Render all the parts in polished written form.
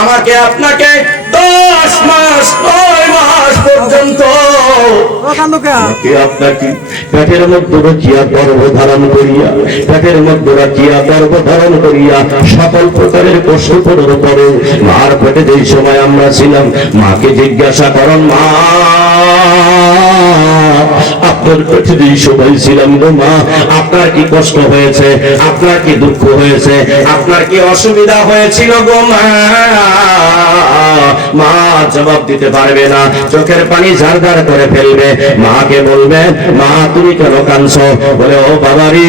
আমাকে আপনাকে 10 মাস 9 মাস পর্যন্ত আপনাকে পেটের মধ্যে রাখিয়া গর্ভ ধারণ করিয়া, পেটের মধ্যে রাখিয়া গর্ভ ধারণ করিয়া সকল প্রকারের কষ্ট করার পরে মার পেটে যেই সময় আমরা ছিলাম, মাকে জিজ্ঞাসা করেন, মা আপনার পেটে যেই সময় ছিলাম গো মা, আপনার কি কষ্ট হয়েছে, আপনার কি দুঃখ হয়েছে, আপনার কি অসুবিধা হয়েছিল গো মা? মা জবাব দিতে পারবে না, চোখের পানি ঝারঝার করে ফেলবে। মাকে বলবে, মা তুমি কেন কাঁদছো? বলে, ও বাবারি,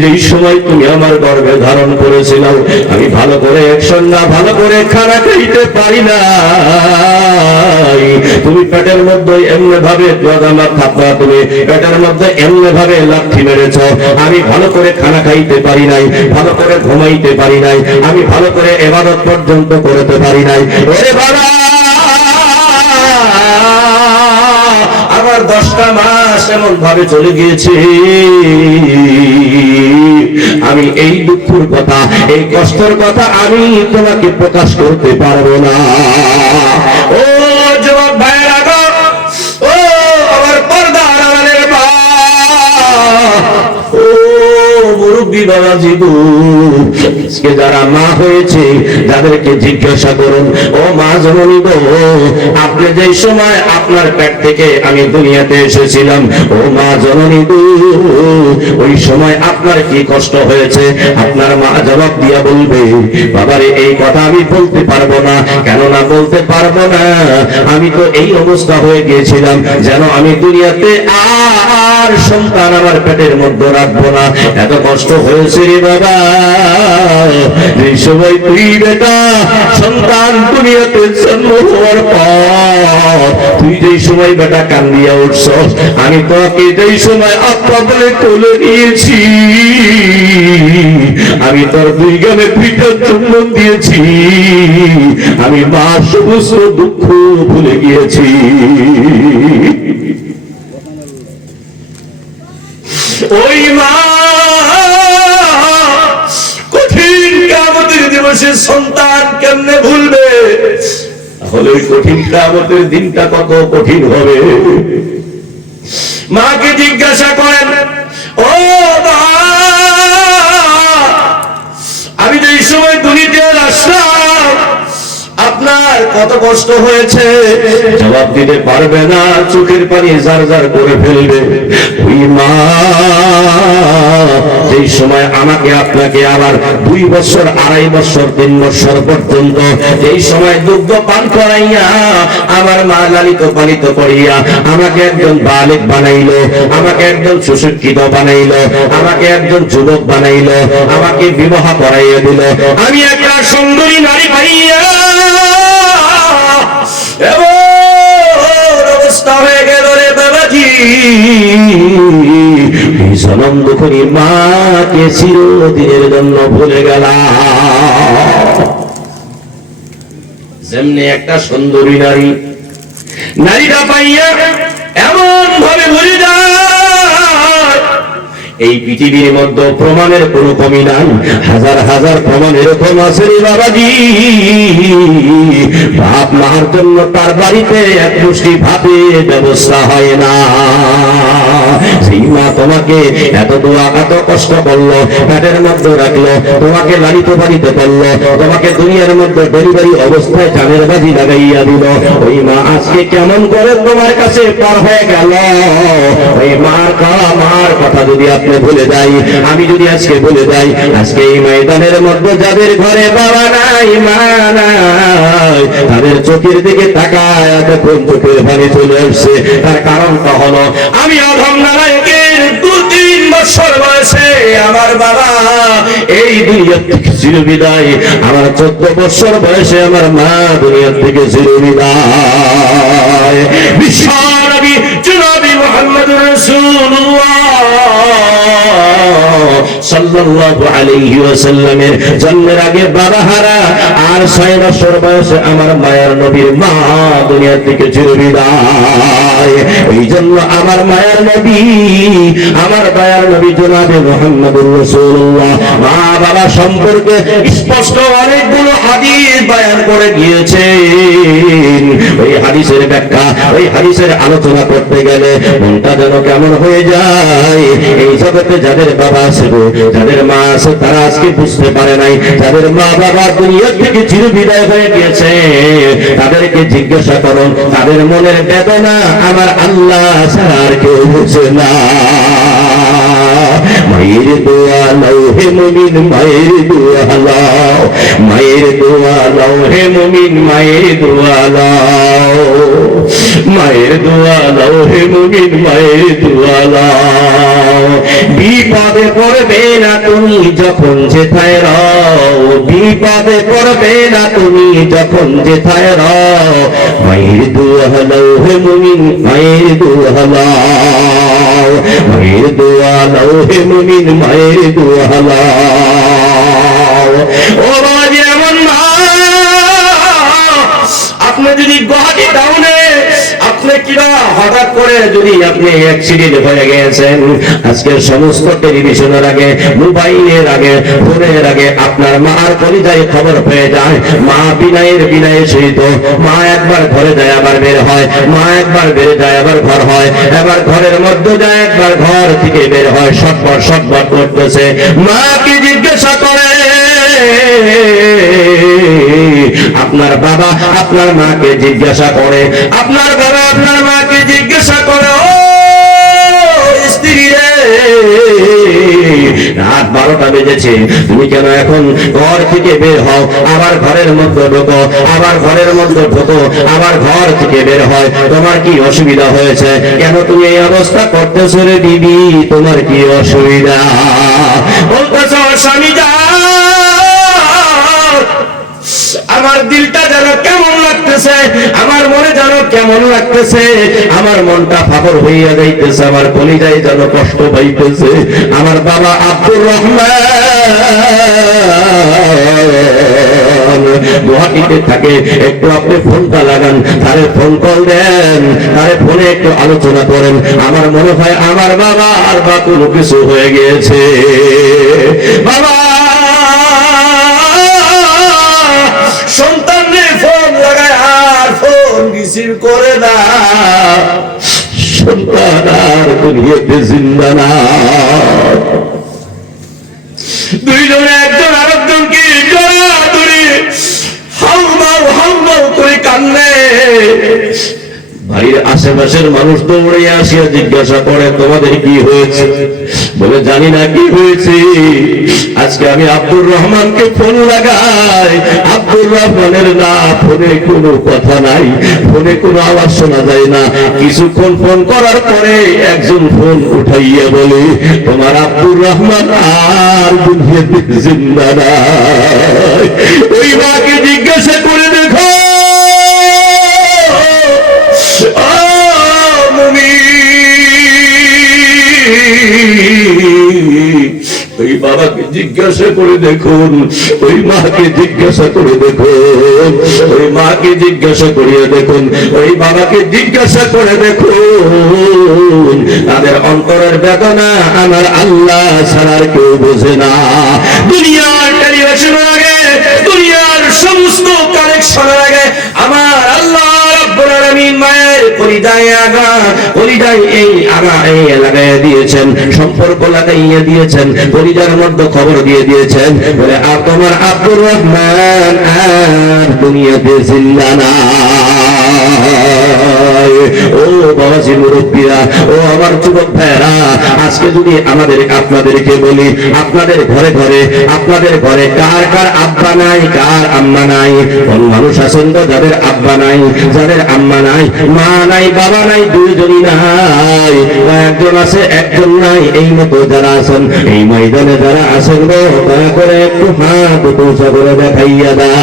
যেই সময় তুমি আমার গর্ভে ধারণ করেছিলে আমি ভালো করে একসঙ্গে ভালো করে খানা খাইতে পারি না, তুমি পেটের মধ্যে এমনি ভাবে থাকবা, তুমি পেটের মধ্যে এমনি ভাবে লাথি মেরেছ, আমি ভালো করে খানা খাইতে পারি নাই, ভালো করে ঘুমাইতে পারি নাই, আমি ভালো করে ইবাদত পর্যন্ত করতে পারি নাই। ওরে বাবা, আমার 10টা মাস এমন ভাবে চলে গিয়েছে, আমি এই দুঃখের কথা, এই কষ্টের কথা আমি তোমাকে প্রকাশ করতে পারবো না। ও যুবক ভাইরা গো, ও আমার পর্দার আড়ালের মা, ও মুরব্বী বাবাজি গো, আজকে যারা মা হয়েছে যাদেরকে জিজ্ঞাসা করুন, ও মা জননী গো, আপনি যেই সময় আপনার পেট থেকে আমি দুনিয়াতে এসেছিলাম, ও মা জননী গো, ওই সময় আপনার কি কষ্ট হয়েছে? আপনার মা জবাব দিয়া বলবে, বাবারে এই কথা আমি বলতে পারবো না। কেন না বলতে পারবো না? আমি তো এই অবস্থা হয়ে গিয়েছিলাম যেন আমি দুনিয়াতে আর সন্তান আমার পেটের মধ্যে রাখবো না, এত কষ্ট হয়েছে রে বাবা। যে সময় তুই বেটা সন্তান দুনিয়াতে জন্ম হওয়ার পর তুই যেই সময় বেটা কান্দিয়া উঠছ, আমি তোকে যেই সময় আত্মা বলে তুলে নিয়েছি, আমি তোর 2 গালে 2টা চুম্বন দিয়েছি, আমি মা সমস্ত দুঃখ ভুলে গিয়েছি। ওই মা কঠিন কিয়ামতের দিবসে সন্তান কেমনে ভুলবে? তাহলে ওই কঠিন কিয়ামতের দিনটা কত কঠিন হবে। মাকে জিজ্ঞাসা করেন, ও মা, আমি যেই সময় দুনিয়াতে আসলাম আপনার কত কষ্ট হয়েছে? জবাব দিতে পারবে না, চোখের পানি ঝারঝার করে ফেলবে। ওই মা যেই সময় আমাকে আপনাকে আবার 2 বছর 2.5 বছর 3 বছর পর্যন্ত যেই সময় দুগ্ধ পান করাইয়া আমার মা লালিত পালিত করিয়া আমাকে একজন বালিক বানাইলো, আমাকে একজন সুশিক্ষিত বানাইলো, আমাকে একজন যুবক বানাইলো, আমাকে বিবাহ করাইয়া দিল, আমি একটা সুন্দরী নারী পাইয়া অবস্থা হয়ে গেল রে বাবাজি। জনম দুঃখী মাকে চিরদিনের জন্য ভুলে গেলাম। যেমনি একটা সুন্দরী নারীরা পাইয়া এমন ভাবে ভুলে যায়, এই পৃথিবীর মধ্যে প্রমাণের কোনো কমি নাই, হাজার হাজার প্রমাণ এরকম আছে রে বাবাজি। বাপ মার জন্য তার বাড়িতে এক মুষ্টি ভাতের ব্যবস্থা হয় না। সেই মা তোমাকে এত দোয়া এত কষ্ট করলো, পেটের মধ্যে রাখলো, তোমাকে লালিত পালিত করলো, তোমাকে দুনিয়ার মধ্যে ডেলিভারি অবস্থায় জানের বাজি লাগাইয়া দিল, ওই মা আজকে কেমন করে তোমার কাছে পার হয়ে গেল? ওই মার কথা যদি আপনি ভুলে যাই, আমি যদি আজকে ভুলে যাই, আজকে এই ময়দানের মধ্যে যাদের ঘরে বাবা নাই মা নাই, তাদের চোখের দিকে তাকায় দেখুন চোখের পানি চলে আসছে। তার কারণটা হলো আমি অধম নারায়ণের 2-3 বছর বয়সে আমার বাবা এই দুনিয়া থেকে চিরবিদায়, আমার 14 বছর বয়সে আমার মা দুনিয়া থেকে চিরবিদায়। বিশ্ব নবী জনাবে মুহাম্মদুর রাসূলুল্লাহ সাল্লাল্লাহু আলাইহি ওয়াসাল্লামের জন্মের আগে বাবা হারা, আর 6 বছর বয়সে আমার মায়ের নবীর মা দুনিয়া থেকে চিরবিদায়। এই জন্য আমার মায়ের নবী, আমার দয়ার নবী জনাবে মুহাম্মদুর রাসূলুল্লাহ মা বাবা সম্পর্কে স্পষ্ট অনেকগুলো হাদিস পড়ে গিয়েছেন। ওই হাদিসের ব্যাখ্যা, ওই হাদিসের আলোচনা করতে গেলে মনটা যেন কেমন হয়ে যায়। এই জগতে যাদের বাবা আছে, যাদের মা আছে, তারা আজকে বুঝতে পারে নাই। যাদের মা বাবা দুনিয়া থেকে চির বিদায় হয়ে গিয়েছে, তাদেরকে জিজ্ঞাসা করুন, তাদের মনের বেদনা আমার আল্লাহ ছাড়া আর কেউ বুঝে না। মায়ের দোয়া লাও হে মুমিন, মায়ের দোয়া লাও, মায়ের দোয়া লাও হে মুমিন, মায়ের দোয়া লাও, মায়ের দোয়া লাও হে মুমিন, মায়ের দোয়া লাও। বিপদে পড়বে না তুমি যখন যেথায় রও, বিপদে পড়বে না তুমি যখন যেথায় রও, মায়ের দোয়া লাও হে মুমিন, মায়ের দোয়া লাও, মায়ের দোয়া লাও হে মুমিন, মায়ের দোয়া লাও। ও বাবা, এমন মা, আপনি যদি গুয়াহাটি টাউনে আপনি কিনা হঠাৎ করে যদি আপনি অ্যাক্সিডেন্ট হয়ে গেছেন, আজকের সমস্ত টেলিভিশনের আগে, মোবাইলের আগে, ফোনের আগে আপনার মার কলিজায় খবর পেয়ে যায়। মা বিনয়ের সহিত মা একবার ঘরে যায় আবার বের হয়, মা একবার বের যায় আবার ঘর হয়, এবার ঘরের মধ্যে যায় একবার ঘর থেকে বের হয়, সটবট করতেছে। মাকে জিজ্ঞাসা করে, আপনার বাবা আপনার মাকে জিজ্ঞাসা করে, আপনার বাবা আপনার মাকে জিজ্ঞাসা করে, ও স্ত্রী রে, রাত 12টা বেজেছে, তুমি কেন এখন ঘর থেকে বের হও, আবার ঘরের মধ্যে ঢোকো, আবার ঘরের মধ্যে ঢোকো, আবার ঘর থেকে বের হয়, তোমার কি অসুবিধা হয়েছে? কেন তুমি এই অবস্থা করতেছো রে দিদি, তোমার কি অসুবিধা? বলতেছ, স্বামী যা, আমার দিলটা যেন কেমন লাগতেছে, আমার মনে যেন কেমন লাগতেছে, আমার মনটা ফাঁপড় হইয়া যাইতেছে, আমার কলিজায় যেন কষ্ট পাইতেছে। আমার বাবা আব্দুর রহমান গুয়াহাটিতে থাকে, একটু আপনি ফোনটা লাগান, তারে ফোন কল দেন, তারে ফোনে একটু আলোচনা করেন। আমার মনে হয় আমার বাবা আর বা কোনো কিছু হয়ে গিয়েছে। বাবা সন্তানের ফোন লাগায় আর ফোন রিসিভ করে না, সন্তান আর দুনিয়াতে জিন্দা না। দুইজনে একজন আরেকজনকে জড়াজড়ি হাউমাউ করে কান্দে। বাড়ির আশেপাশের মানুষ দৌড়ে আসিয়া জিজ্ঞাসা করে, তোমাদের কি হয়েছে? বলে, জানি না কি হয়েছে। আজকে আমি আব্দুর রহমানকে ফোন লাগাই, আব্দুর রহমানের না ফোনে কোনো কথা নাই, ফোনে কোনো আওয়াজ শোনা যায় না। কিছুক্ষণ ফোন করার পরে একজন ফোন উঠাইয়া বলে, তোমার আব্দুর রহমান আর দুনিয়াতে জিন্দা নাই। ওই মাকে জিজ্ঞাসা করে দেখো, ওই বাবাকে জিজ্ঞাসা করে দেখুন, ওই মাকে জিজ্ঞাসা করে দেখুন, ওই মাকে জিজ্ঞাসা করিয়ে দেখুন, ওই বাবাকে জিজ্ঞাসা করে দেখুন, তাদের অন্তরের বেদনা আমার আল্লাহ ছাড়ার কেউ বোঝে না। দুনিয়ার টেলিভিশনের আগে, দুনিয়ার সমস্ত কানেকশনের আগে আমার আল্লাহ রাব্বুল আলামিন মায়ের কলিজায় আগা, কলিজায় এই আগা এই লাগাইয়া দিয়েছেন, সম্পর্ক লাগাইয়া দিয়েছেন, কলিজার মধ্যে খবর দিয়ে দিয়েছেন, বলে তোমার আব্দুর রহমান আর দুনিয়াতে জিন্দা না। ও বাবাজি মুরব্বীরা, ও আমার যুবক ভাইরা, আজকে যদি আপনাদেরকে বলি, আপনাদের ঘরে ঘরে, আপনাদের ঘরে কার কার আব্বা নাই, কার আম্মা নাই? কোন মানুষ আছেন তো যাদের আব্বা নাই, যাদের আম্মা নাই, মা নাই, বাবা নাই, দুইজনই নাই, একজন আছে একজন নাই, এই মতো যারা আছেন, এই ময়দানে যারা আছেন গো, দয়া করে একটু হাত উঁচা করে দেখাইয়া দাও।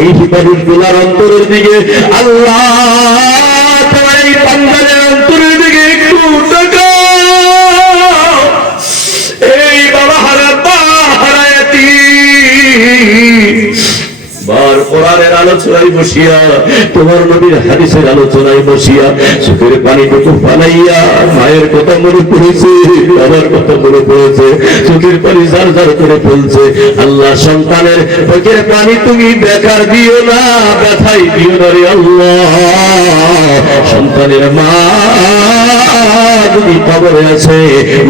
এই মানুষগুলার অন্তরের দিকে আল্লাহ তোমার এই বান্দাদের অন্তরের দিকে একটু তাকাও। এই বাবা হারা বা হারায়াতি বার কোরআনে কোরআনের আলোচনায় বসিয়া, তোমার নবীর হাদিসের আলোচনায় বসিয়া চোখের পানিটুকু পালাইয়া মায়ের কথা মনে পড়েছে, বাবার কথা মনে পড়েছে, চোখের পানি ঝার ঝার করে ফেলছে। আল্লাহ, সন্তানের চোখের পানি তুমি বেকার দিও না, ব্যথাই দিও না রে আল্লাহ। সন্তানের মা যদি কবরে আছে,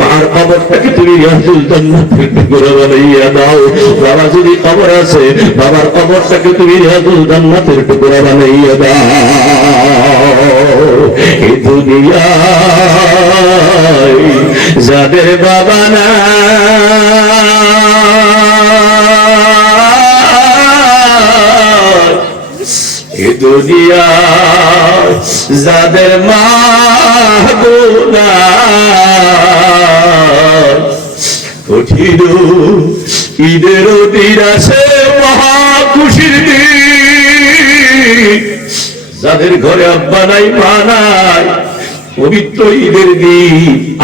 মার কবরটাকে তুমি রিয়াজুল জান্নাতের টুকরা বানাইয়া দাও। বাবা যদি কবর আছে, বাবার কবরটাকে তুমি রিয়াজুল জান্নাতের টুকরা বানাইয়া দাও। এই দুনিয়ায় যাদের বাবা না, এ দুনিয়া যাদের মা গোনা, কঠিন ঈদের দিন আসে মহা খুশির দিন, যাদের ঘরে আব্বা নাই মা নাই, পবিত্র ঈদের দিন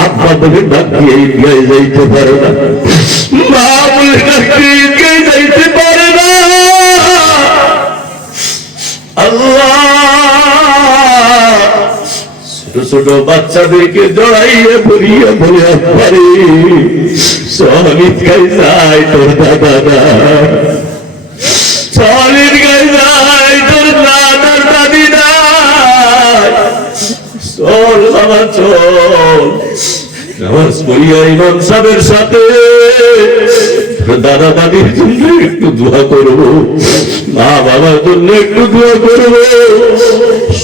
আব্বা বলে ডাক দিয়ে ঈদগায় যাইতে পারে না, মা বলে ডাক দিয়ে ঈদগায় যাইতে পারে না। আল্লাহ, ছোট ছোট বাচ্চাদেরকে জড়াইয়ে ভরিয়ে বলে আব্বারে চল ঈদগায় যাই, তোর দাদা চল ঈদগায় যাই, তোর দাদার দাদি নাই, চল বাবা চল। নামাজ পড়িয়া ইমাম সাহেবের সাথে দাদা দাদির জন্য একটু দোয়া করবো, মা বাবার জন্য একটু দোয়া করবো।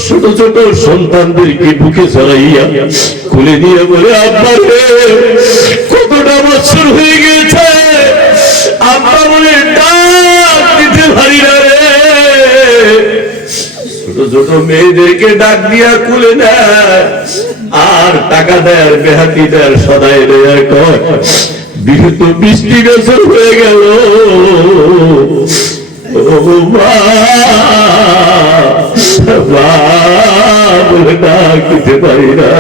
ছোট ছোট সন্তানদেরকে বুকে ছড়াইয়া খুলে দিয়ে বলে আব্বা রে কতটা বছর হয়ে গেছে, আব্বা বলে ডাক দিতে পারি না রে। ছোট ছোট মেয়েদেরকে ডাক দিয়া খুলে নেয়, আর টাকা দেয়, আর বেহাতি দেয়, সদাই দেয়, কয় বিগত 20 বছর হয়ে গেল, বলে ডাক দিতে পারি না।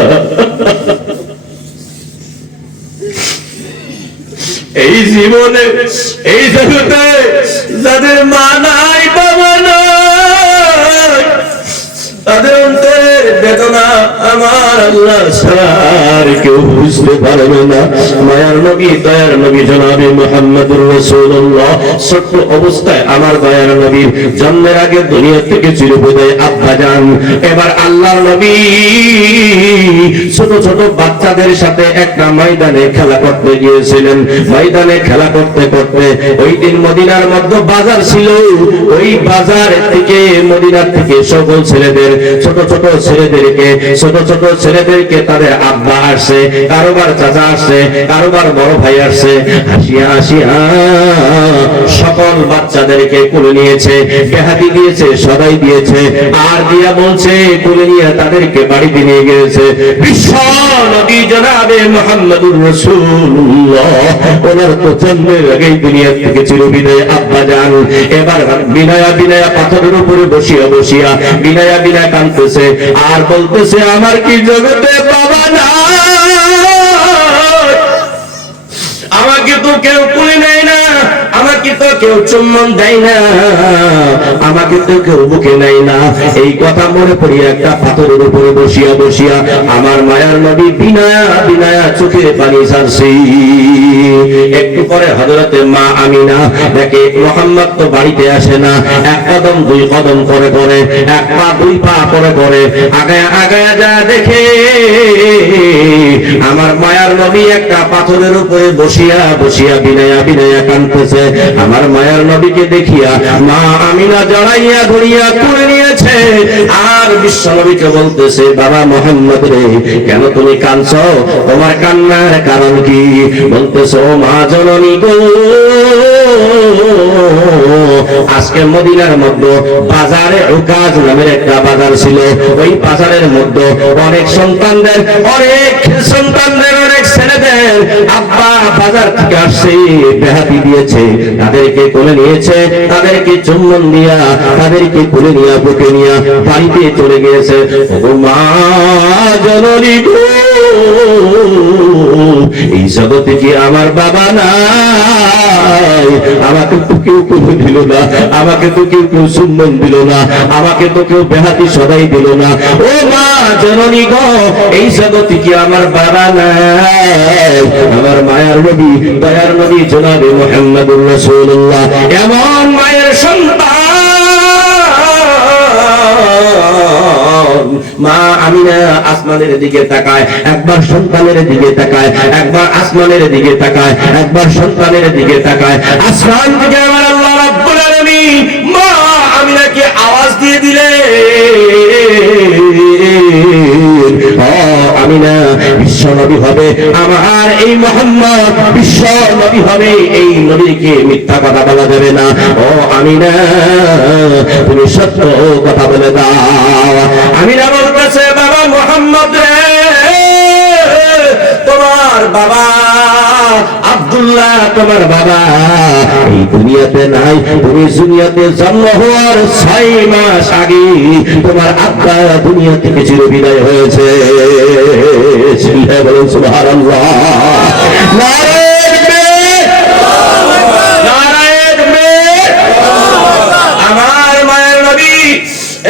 এই জীবনে এই জগতে যাদের মা নাই বাবা নাই, তাদের অন্তরের বেদনা আমার আল্লাহ ছাড়া আর কেউ বুঝতে পারবে না। মায়ার নবী, দয়ার নবী জনাবে মুহাম্মদুর রাসূলুল্লাহ ছোট্ট অবস্থায় আমার দয়ার নবীর জন্মের আগে দুনিয়া থেকে চিরবিদায় আব্বা যান। এবার আল্লাহর নবী ছোট ছোট বাচ্চাদের সাথে একটা ময়দানে খেলা করতে গিয়েছিলেন। ময়দানে খেলা করতে করতে ওই দিন মদিনার মধ্যে বাজার ছিল, ওই বাজার থেকে মদিনার থেকে সকল ছেলেদের ছোট ছোট ছেলেদেরকে তাদের আব্বা আসছে, কারোবার চাচা আসছে, কারোবার বড় ভাই আসছে, হাসিয়া হাসিয়া সকল বাচ্চাদেরকে কোলে নিয়েছে, বেহাতি দিয়েছে, সদাই দিয়েছে, আর দিয়া বলছে কোলে নিয়ে তাদেরকে বাড়িতে নিয়ে গিয়েছে। বিশ্ব নবী জনাবে মুহাম্মদুর রাসূলুল্লাহ ওনার তো জন্মের আগেই দুনিয়া থেকে চিরবিদায় আব্বা যান। এবার বিনয়া বিনয়া পাথরের উপরে বসিয়া বসিয়া বিনয়া বিনয়া কাঁদতেছে আর বলতেছে আমার কি জগতে বাবা না, আমাকে তো কেউ কোলে নেয় না, আমাকে তো কেউ চুম্বন দেয় না, আমাকে তো কেউ বুকে নেয় না। এই কথা মনে পড়িয়া একটা পাথরের উপরে বসিয়া বসিয়া আমার মায়ার নবী বিনয়া বিনয়া চোখের পানি ছাড়ছে। একটু পরে হযরতে মা আমিনা দেখে মুহাম্মদ তো বাড়িতে আসে না, এক কদম দুই কদম করে করে, এক পা দুই পা করে করে আগায় আগায় যা দেখে আমার মায়ার নবী একটা পাথরের উপরে বসিয়া বসিয়া বিনয়া বিনয়া কাঁদতেছে। আমার মায়ার নবীকে দেখিয়া মা আমিনা জড়াইয়া ধরিয়া করে নিয়েছে আর বিশ্ব নবীকে বলতেছে বাবা মুহাম্মদ রে কেন তুমি কাঁদছো, তোমার কান্নার কারণ কি? বলতেছে ও মা জননী গো, আজকে মদিনার মধ্যে বাজারে উকাজ নামের একটা বাজার ছিল, ওই বাজারের মধ্যে অনেক সন্তানদের অনেক ছেলেদের আব্বা বাজার থেকে আসছে, বেহাতি দিয়েছে, তাদেরকে কোলে নিয়েছে, তাদেরকে চুম্বন দিয়া তাদেরকে কোলে নিয়ে বুকে নিয়ে বাড়িতে চলে গিয়েছে। ও মা জননী গো, এই জগতে কি আমার বাবা নাই? আমাকে তো কেউ কবুল দিল না, আমাকে তো কেউ কেউ সম্মান দিল না, আমাকে তো কেউ বেহাতি সদাই দিল না। ও মা জননী গো, এই জগতে কি আমার বাবা নাই? আমার মায়ার নবী, দয়ার নবী জনাবে মুহাম্মদুর রাসূলুল্লাহ এমন মায়ের সন্তান মা আমিনা আসমানের দিকে তাকায়, একবার সন্তানের দিকে তাকায়, একবার আসমানের দিকে তাকায়, একবার সন্তানের দিকে তাকায়। আসমান থেকে আমার আল্লাহ রাব্বুল আলামিন মা আমিনাকে আওয়াজ দিয়ে দিলেন, আমিনা বিশ্ব নবী হবে, আমার এই মুহাম্মদ বিশ্ব নবী হবে, এই নবীকে মিথ্যা কথা বলা যাবে না। ও আমিনা তুমি সত্য কথা বলে দাও। আমিনা বলতেছে, বাবা মুহাম্মদ রে, তোমার বাবা আব্দুল্লাহ, তোমার বাবা এই দুনিয়াতে নাই। তুমি দুনিয়াতে জন্ম হওয়ার 6 মাস আগে তোমার আব্বা দুনিয়া থেকে চিরবিদায় হয়েছে। বলুন সুবহানাল্লাহ। আমার মায়ের নবী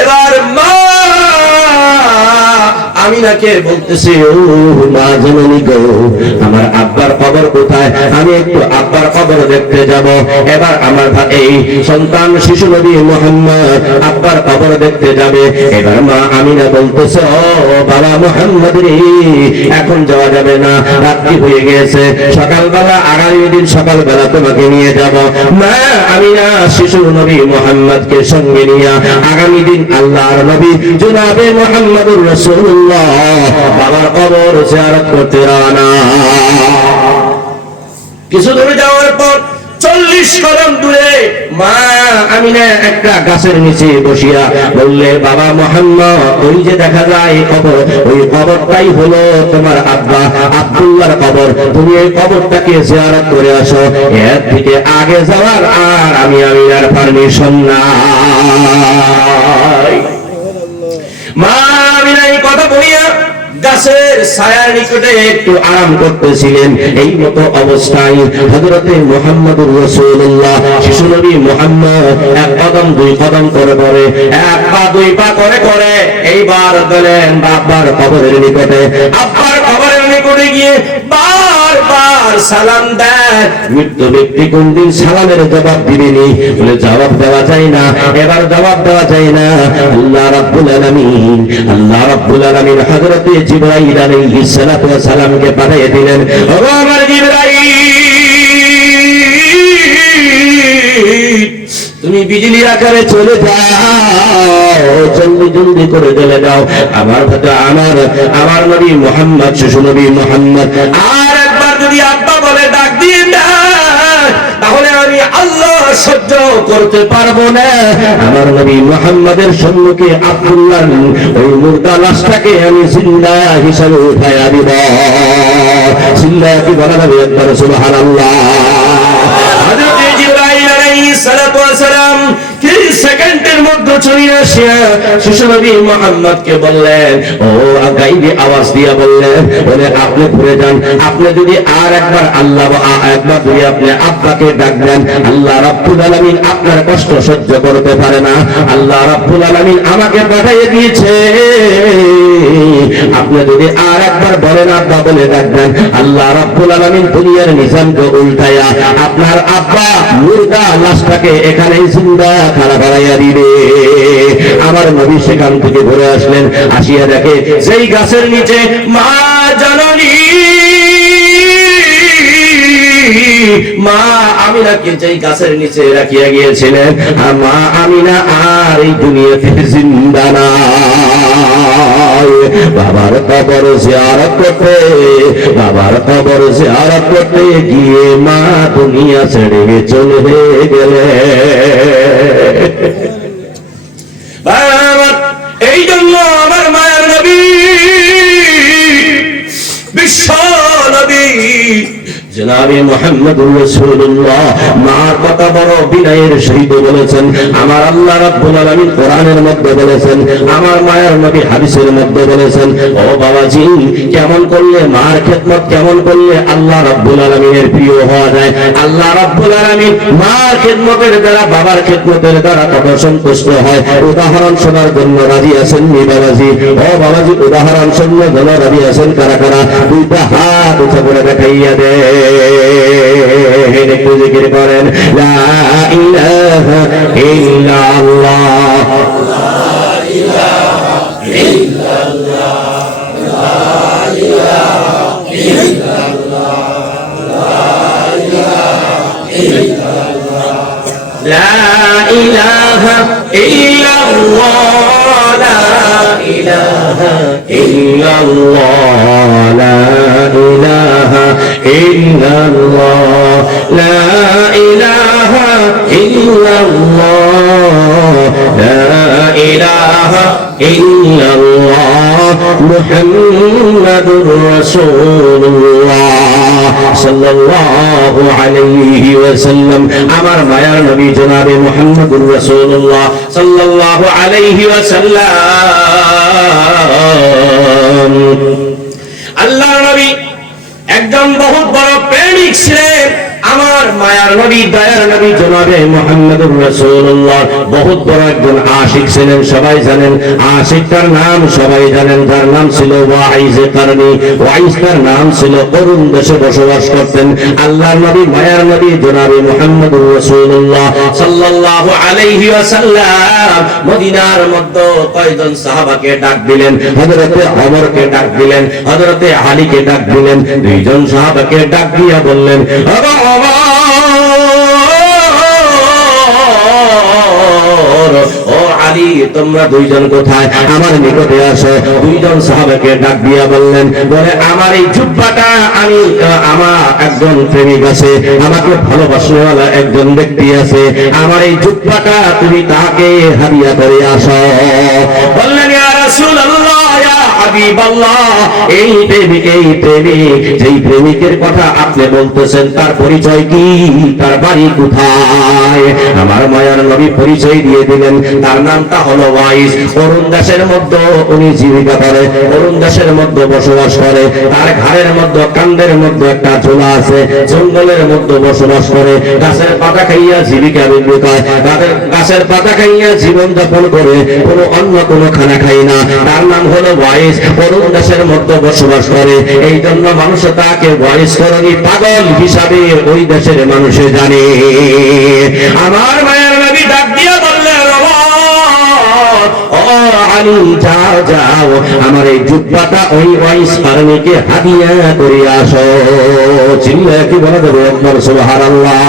এবার মা আমিনাকে বলতেছে, ও মা জননী গো, আমার আব্বার কবর কোথায়? আমি একটু আব্বার কবর দেখতে যাব। এবার আমার এই সন্তান শিশু নবী মুহাম্মদ আব্বার কবর দেখতে যাবে। এবার মা আমিনা বলতেছে, ও বাবা মুহাম্মদ রে, এখন যাওয়া যাবে না, রাত্রি হয়ে গিয়েছে, সকালবেলা আগামী দিন সকালবেলা তোমাকে নিয়ে যাব। মা আমিনা শিশু নবী মুহাম্মদকে সঙ্গে নিয়ে আগামী দিন আল্লাহর নবী জনাবে মুহাম্মদুর রাসূলুল্লাহ বাবার কবর জিয়ারত করতে রওনা। কিছু দূরে যাওয়ার পর 40 কদম দূরে মা আমিনা একটা গাছের নিচে বসিয়া বললে, বাবা মুহাম্মদ, ওই যে দেখা যায় কবর, ওই কবরটাই হলো তোমার আব্বা আব্দুল্লাহর কবর। তুমি এই কবরটাকে জিয়ারত করে আসো। এর থেকে আগে যাওয়ার আর আমি আমিনার পারমিশন নাই। মা আমিনা এই কথা বলিয়া গাছের ছায়ার নিকটে একটু আরাম করতেছিলেন। এই মতো অবস্থায় হযরতে মুহাম্মদুর রাসূলুল্লাহ শিশু নবী মুহাম্মদ 1 কদম 2 কদম করে পড়ে, 1 পা 2 পা করে করে এইবার গেলেন বাবার কবরের নিকটে। আব্বার কবরের নিকটে গিয়ে বারবার সালাম দেয়। মৃত ব্যক্তি কোনদিন সালামের জবাব দিবেনি? বলে জবাব দেওয়া যায় না, এবার জবাব দেওয়া যায় না। আল্লাহ রাব্বুল আলামিন, আল্লাহ রাব্বুল আলামিন হযরতে জিবরাইল আলাইহিস সালাতু ওয়াস সালামকে পাঠিয়ে দিলেন, ও আমার জিবরাইল, তুমি বিজলি আকারে চলে যাও, জলদি জলদি করে চলে যাও। আমার কথা আমার নবী মুহাম্মদ শিশু নবী মুহাম্মদ আর একবার যদি আব্বা বলে ডাক দিয়ে দেয়, তাহলে আমি আল্লাহ সহ্য করতে পারবো না। আমার নবী মুহাম্মদের সম্মুখে আব্দুল্লাহর ওই মুর্দা লাশটাকে আমি জিন্দা হিসাবে উঠায়া দিব। জিন্দা কি বলা যাবে? একবার সুবহানাল্লাহ। হযরত জিবরাইল আলাইহিস সালাতু ওয়াস সালাম কি সেকেন্ডের মধ্যে চলে আসিয়া শিশু নবী মুহাম্মদকে বললেন, ও গাইবী আওয়াজ দিয়া বললেন, বলে আপনি ঘুরে যান, আপনি যদি আর একবার একবার যদি আপনি আব্বাকে ডাক দেন, আল্লাহ রাব্বুল আলামিন আপনার কষ্ট সহ্য করতে পারে না। আল্লাহ রাব্বুল আলামিন আমাকে পাঠিয়ে দিয়েছে, আপনি যদি আর একবার বলেন আব্বা বলে ডাক দেন, আল্লাহ রাব্বুল আলামিন দুনিয়ার নিজামকে উল্টায়া আপনার আব্বা মুর্দা লাশটাকে এখানেই জিন্দা খাড়া করাইয়া দিবে। আমার নবী সেখান থেকে ঘুরে আসলেন, আসিয়া দেখে সেই গাছের নিচে মা জননী মা আমিনাকে যেই গাছের নিচে রাখিয়া গিয়েছিলেন, মা আমিনা আর এই দুনিয়াতে জিন্দা নাই। বাবার কবর জিয়ারত করতে গিয়ে মা দুনিয়া ছেড়ে চলে গেলে। এই জন্য আমার মায়ের নবী বিশ্ব নবী জনাবে মুহাম্মদুর রাসূলুল্লাহ মার কথা বড় বিনয়ের সহিত বলেছেন। আমার আল্লাহ রাব্বুল আলামিন কোরআনের মধ্যে বলেছেন, আমার মায়ের নবী হাদিসের মধ্যে বলেছেন, ও বাবাজি কেমন করলে মার খেদমত, কেমন করলে আল্লাহ রাব্বুল আলামিনের প্রিয় হওয়া যায়। আল্লাহ রাব্বুল আলামিন মার খেদমতের দ্বারা, বাবার খেদমতের দ্বারা কত সন্তুষ্ট হয়। উদাহরণ শোনার জন্য রাজি আছেন নি বাবাজি? ও বাবাজি উদাহরণ শোনার জন্য রাজি আছেন কারা কারা? দুইটা হাত উঁচু করে দেখাইয়া দেন, একটু জিকির করেন লা ইলাহা ইল্লাল্লাহ, লা ইলাহা ইল্লাল্লাহ, লা ইলাহা ইল্লাল্লাহ, লা ইলাহা ইল্লাল্লাহ, লা ইলাহা ইল্লাল্লাহ, লা ইলাহা ইল্লাল্লাহ, লা ইলাহা ইল্লাল্লাহ, লা ইলাহা ইল্লাল্লাহ, লা ইলাহা ইল্লাল্লাহ, মুহাম্মাদুর রাসূলুল্লাহ সাল্লাল্লাহু আলাইহি ওয়াসাল্লাম। আমার মায়ার নবী জনাবে মুহাম্মাদুর রাসূলুল্লাহ সাল্লাল্লাহু আলাইহি ওয়াসাল্লাম, আল্লাহর নবী একজন বহুত বড় প্রেমিক ছিলেন। আমার মায়ার নবী, দয়ার নবী জনাবে মুহাম্মদুর রাসূলুল্লাহ বহুত বড় একজন আশিক ছিলেন। সবাই জানেন আশিকটার নাম, সবাই জানেন তার নাম ছিল ওয়াইজ কারনী। ওয়াইজ তার নাম ছিল, করুণ দেশে বসবাস করতেন। আল্লাহর নবী, মায়ার নবী জনাবে মুহাম্মদুর রাসূলুল্লাহ সাল্লাল্লাহু আলাইহি ওয়াসাল্লাম মদিনার মধ্যে কয়েকজন সাহাবাকে ডাক দিলেন। হযরতে ওমরকে ডাক দিলেন, হযরতে আলীকে ডাক দিলেন। দুইজন সাহাবাকে ডাক দিয়া বললেন, ও আলী তোমরা দুইজন কোথায়? আমার নিকটে আসো। দুইজন সাহাবাকে ডাক দিয়া বললেন, বলে আমার এই জুব্বাটা, আমি আমার একজন প্রেমিক আছে, আমাকে ভালোবাসনেওয়ালা একজন ব্যক্তি আছে, আমার এই জুব্বাটা তুমি তাকে হাদিয়া করে আসো। বললেন ইয়া রাসূলুল্লাহ, ইয়া হাবিবাল্লাহ, এই প্রেমিক, এই প্রেমিক, যেই প্রেমিকের কথা আপনি বলতেছেন তার পরিচয় কি, তার বাড়ি কোথায়? আমার মায়ার নবী পরিচয় দিয়ে দিলেন। তার নামটা হলো ওয়াইস। অরুণ দাসের মধ্যে উনি জীবিকা করে, অরুণ দাসের মধ্যে বসবাস করে। তার ঘরের মধ্যে, কান্দের মধ্যে একটা ঝোলা আছে, জঙ্গলের মধ্যে বসবাস করে। গাছের পাতা খাইয়া জীবিকা বিকায়, গাছের পাতা খাইয়া জীবন যাপন করে, কোনো অন্য কোনো খানা খাই না। তার নাম হলো ওয়াইস, অরুণ দাসের মধ্যে বসবাস করে। এই জন্য মানুষ তাকে ওয়াইস করণী পাগল হিসাবে ওই দেশের মানুষে জানে। আমার মায়ের নবী ডাক দিয়া বললেন, ও আলী যাও যাও, আমার এই জুব্বাটা ওই ওয়াইস কারণীকে হাদিয়া করে আসো। চিল্লা কি বলা দেবো একবার সুবহানাল্লাহ।